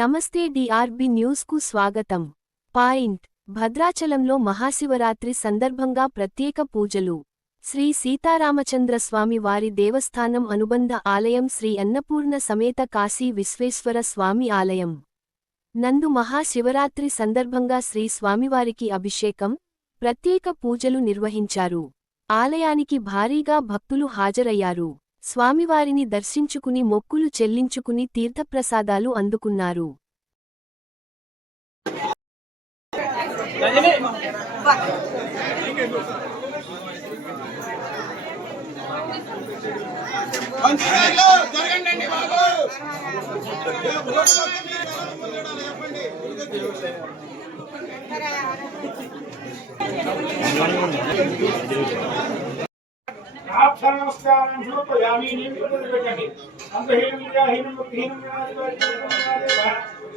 నమస్తే డిఆర్బి న్యూస్కు స్వాగతం. పాయింట్ భద్రాచలంలో మహాశివరాత్రి సందర్భంగా ప్రత్యేక పూజలు. శ్రీ సీతారామచంద్రస్వామి వారి దేవస్థానం అనుబంధ ఆలయం శ్రీ అన్నపూర్ణ సమేత కాశీ విశ్వేశ్వర స్వామి ఆలయం నందు మహాశివరాత్రి సందర్భంగా శ్రీ స్వామివారికి అభిషేకం, ప్రత్యేక పూజలు నిర్వహించారు. ఆలయానికి భారీగా భక్తులు హాజరయ్యారు. స్వామివారిని దర్శించుకుని మొక్కులు చెల్లించుకుని తీర్థప్రసాదాలు అందుకున్నారు. नमस्कारं समर्पयामि निम्नपदकटि अंतहीनं विद्याहीनं भक्तिहीनं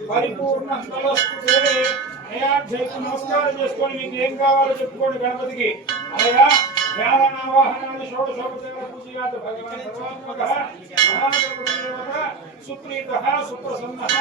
परिपूर्ण స్థలస్తు దేవే అయాధ్యకు నమస్కారం చేసుకొని మీకు ఏం కావాలో చెప్పుకోండి గణపతికి. అనగా జ్ఞాన వాహనాన్ని షోడశోపచార పూజయాత భగవాన్ సర్వాత్మకః మహాగణపతి దేవత సుప్రీతః సుప్రసన్నః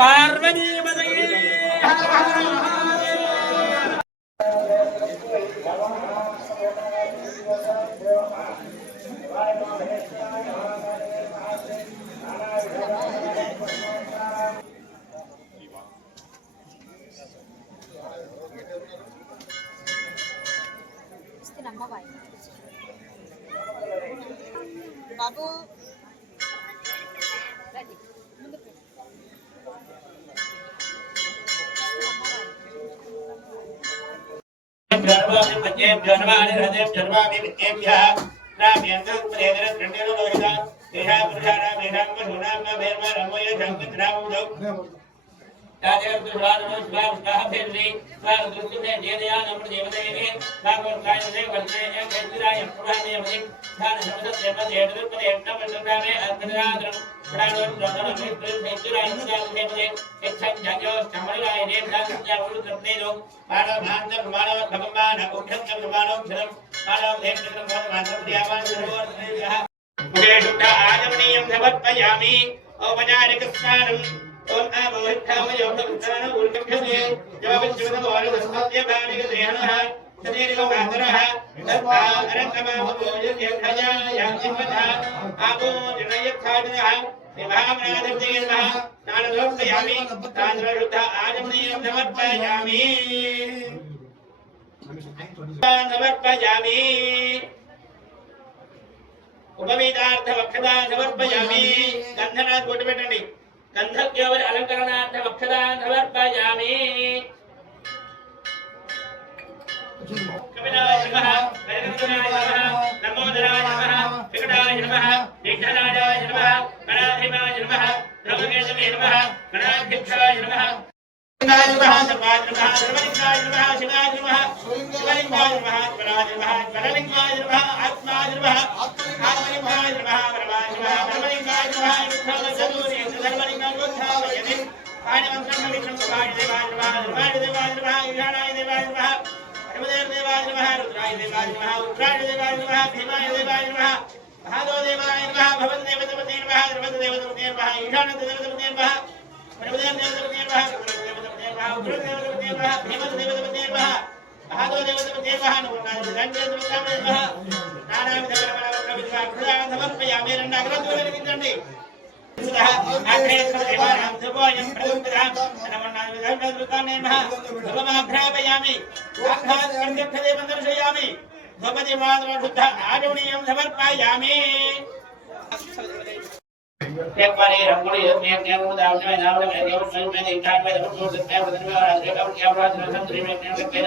पार्वती बाबू समर्पयामि औपचारिक स्नानं ओम आभोहित्थावयोगं ऊर्ध्वक्षते जवाविश्वनमोरस्मद्यभानिक देहनः शरीरिको मातरः तत्पारकमाभोजयखया याजिवतः आभो जनयत्थादनः विभावनादब्देनः स्नानसमर्पयामि तान्द्ररुद्ध आजमनीयं समर्पयामि उपवीतार्थ वक्षदा समर्पयामि गंधनाथ बोट పెట్టండి गंधक्योवर अलंकरणार्थ वक्षदा समर्पयामि कपिलाय नमः वैकुंठनाय नमः नमोदराय नमः विकटाय नमः विघ्नराजाय नमः गणाधिपाय नमः ब्रह्मकेशवे नमः गणाध्यक्षाय नमः नमः सर्वाय नमः ब्रह्माय नमः परलिंगाय नमः आत्माय नमः आत्मलिंगाय नमः परमाय नमः परमलिंगाय नमः विठ्ठलचतुरे धर्मलिंगाय उत्थापयति पाणिमन्त्रं विष्णुपाय देवाय नमः धर्माय देवाय नमः ईशानाय देवाय नमः परमदेव देवाय नमः रुद्राय देवाय नमः उत्तराय देवाय नमः भीमाय देवाय नमः महादेव देवाय नमः भवदेव देवते नमः द्रवदेव देवते नमः ईशान देव देवते नमः परमदेव देवते नमः गुरुदेव देवते नमः गुरुदेव देवते नमः भीमदेव देवते नमः महादेव देवते नमः नमोनाय देवते नमः नारायण देवते नमः प्रविद्या समर्पयामि रण्डाग्रतोलनिकिंदंడి आग्रेस्वदेवानां देवायं प्रदुक्तां नमोनाय देवते नमः सर्वमाघ्रापयामि आघ्रात् कर्तव्यदेवं दर्शयामि भगवती माधव शुद्ध आजमनीयं समर्पयामि एक बार ये रंगोली एक ने वो दाव में नाव में देव में इंसान में तो सकते हैं बदन में और आगे का क्या बात है संतरी में क्या कहते हैं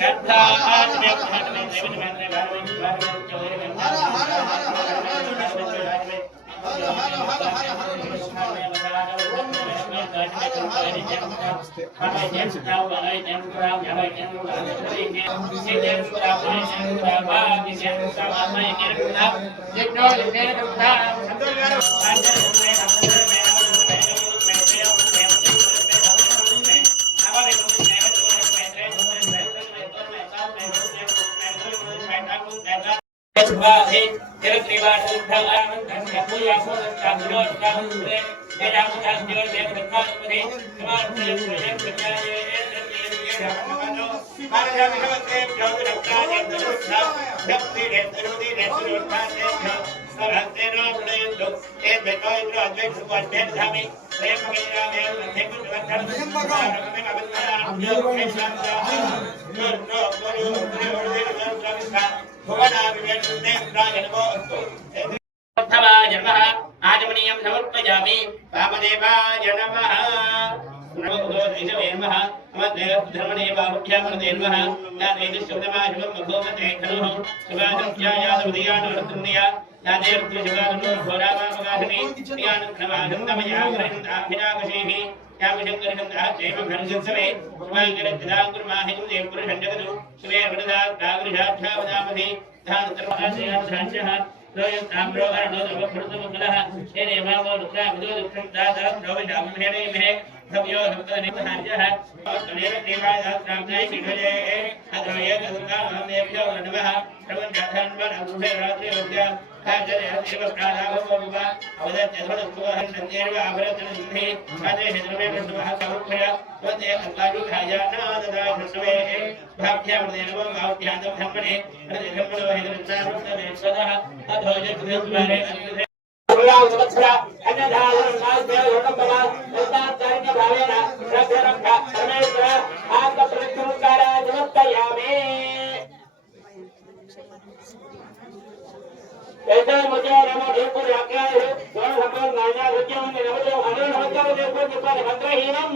कथा आज में घाट में देव में घर में चौधरी में हर आजमनीयं समर्पयामि वामदेवाय नमः नमो नमः धर्मणे बाहुभ्यामने नमः नादेशुद्धमाशुभं भगवते खलुः सुभाषख्यायादुदयानुवर्तन्या नादेर्द्विजुगानुः घोरावामगाधने ज्ञानप्रवाहन्तमयाग्रहिन्दाभिनागशेः यामशङ्करशङ्कः चैव घनसत्सवे सुमाङ्गरद्दाङ्कुर्माहिं देवपुरुषण्डगतु सुवेर्वृदाग्रागृशाध्यावदामधे धानतर्वादयाध्याञ्चः रोयं ताम्रोहरणोदर्वफुरुतमङ्गलः येने मावो रुद्रामिदो दुःखं दातां द्रौविडामहेणे मेहे भव्यो भक्तनिपहार्यः तदेव देवादात्राम्नाय किढये अद्रये दुर्गामहमेभ्यो नमः प्रवञ्चाधन्वनगुहे रात्रिवद्या काजरेव प्राणाभवोवा अवदत्यधुणस्वहन्नत्येव आभरतनसिद्धि कादेहे द्रवे कृष्णमः समुखय वदे अल्पायुधायानाददाय कृष्णवे भाभ्यामृते नमो भाभ्यादं धम्मने प्रतिधम्मनो हिदृत्सारुत्तमे स्वदः अधोज कृतद्वारे अन्विधे संवत्सरा अन्यधारणं नास्तेव योगम्बला तस्मात्कारिक भावेन रक्षरक्ष परमेश्वर आत्मप्रतिष्ठारा समर्पयामि ऐसे मुझे नमो देवपुर आज्ञा है दोनों भगवान नाना रुचियों में नमो अनेक होकर देवपुर के पर भद्रहीनम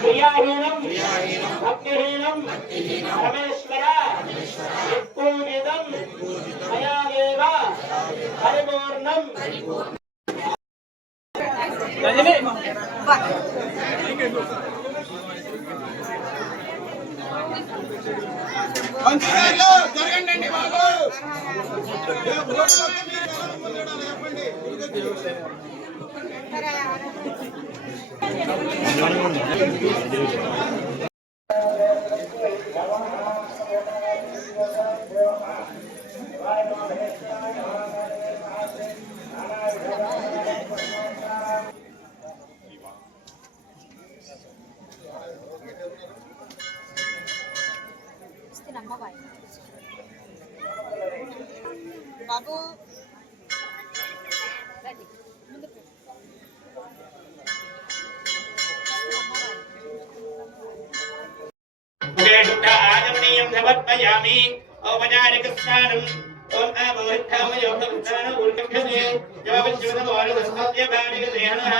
प्रियाहीनम भक्तिहीनम परमेश्वरा पूजितम मया देव परिपूर्णम జరగండి బాబు बाबू आजमनीयं समर्पयामि औपचारिकस्नानम् ओम आमोहितामयोगस्नान उल्कक्षते जवाविश्वतमोरदस्तव्यभानिकदेहनः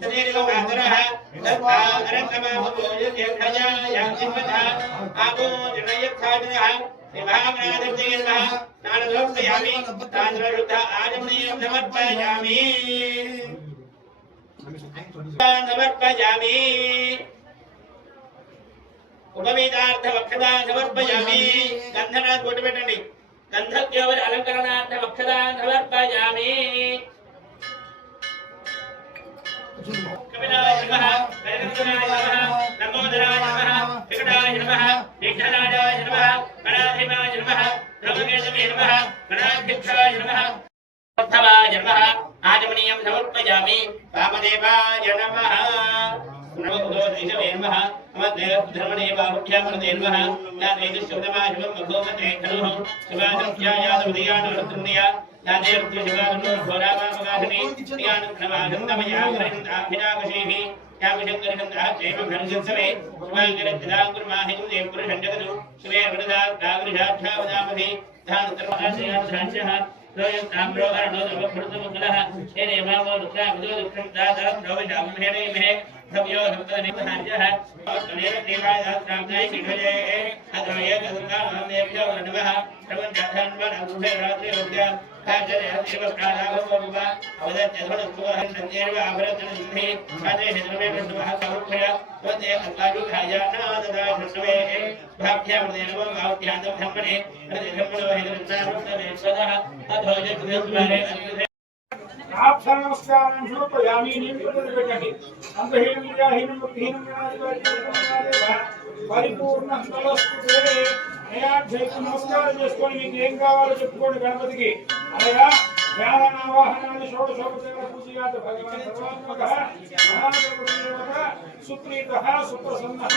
शरीरगोगातरः तथा अरन्तमाभूयत्यखया यातिमतः आभो जनयत्थादिनः विभावनादित्येनः नानलोकयामि तान्द्रशुद्ध आजमनीयं समर्पयामि समर्पयामि ఉపవీతార్థ వక్షదాన్ సమర్పయామి గంధనాథ్ బొట్టు పెట్టండి గంధద్యోవరి అలంకరణార్థ వక్షదాన్ సమర్పయామి కపిలాయ నమః గణపతినాయ నమః లంబోదరాయ నమః వికటాయ నమః దీక్షారాజాయ నమః గణాధిపాయ నమః బ్రహ్మకేశవే నమః గణాధ్యక్షాయ నమః ఉద్ధవాయ నమః ఆచమనీయం సమర్పయామి వామదేవాయ నమః నమోదోషిషవే నమః అమద్దేవధర్మణే బాహుభ్యామృతే నమః యాదేశుద్ధమాశుభం భగవతే ఖలుః శుభాసంఖ్యాయాదవదయానవృత్తున్య యాదేవృత్తిశుభానుర్ఘోరామామగాధనే జ్ఞానప్రమాదంతమయాగ్రహిందాభినాగశేః యామశంకరిషందః జైవ భర్జన్సవే శుభాంగరజ్జదాంగుర్మాహిం దేవపురుషం జగదు శివే వృదాగ్రాగృషాధ్యావదామహే ధానతర్మహాశయాధ్యాశః లోయం తామ్రో అరణో నవభృతముఖలః హేనే మామో రుద్రామదో దుఃఖం దాతరం ద్రవజామహేనే మహే భవ్యో భక్తనిర్మహార్యః తనేన దేవాదాత్రాంగాయ శిఖజే అద్వయ గంగామహేభ్యో నమః ప్రపంచాధన్వన రాత్రి ఉద్యా కాజనే దేవ ప్రాణాభవ అవదత్యధనస్వహన్నదేవ ఆభరతనస్మి కాజే హేద్రమే విష్ణువః సమర్పయ వదే అల్లాదుఖాయ నాదదాశస్వే భాభ్యామదే నమః ఆవ్యాదం ధమ్మనే ధమ్మనో హేద్రన్నారుతమే సదః అద్వయ గుణద్వారే ఆప్త నమస్కారం సమర్పయామి నిమిత్తం పెట్టండి అంతహీనం విద్యాహీనం భక్తిహీనం పరిపూర్ణ స్థలస్తుతే అయాధ్యకు నమస్కారం చేసుకొని మీకు ఏం కావాలో చెప్పుకోండి గణపతికి అనగా వ్యాహన వాహనాన్ని షోడశోపచార పూజయాత భగవాన్ సర్వాత్మకః మహాగణపతి దేవత సుప్రీతః సుప్రసన్నః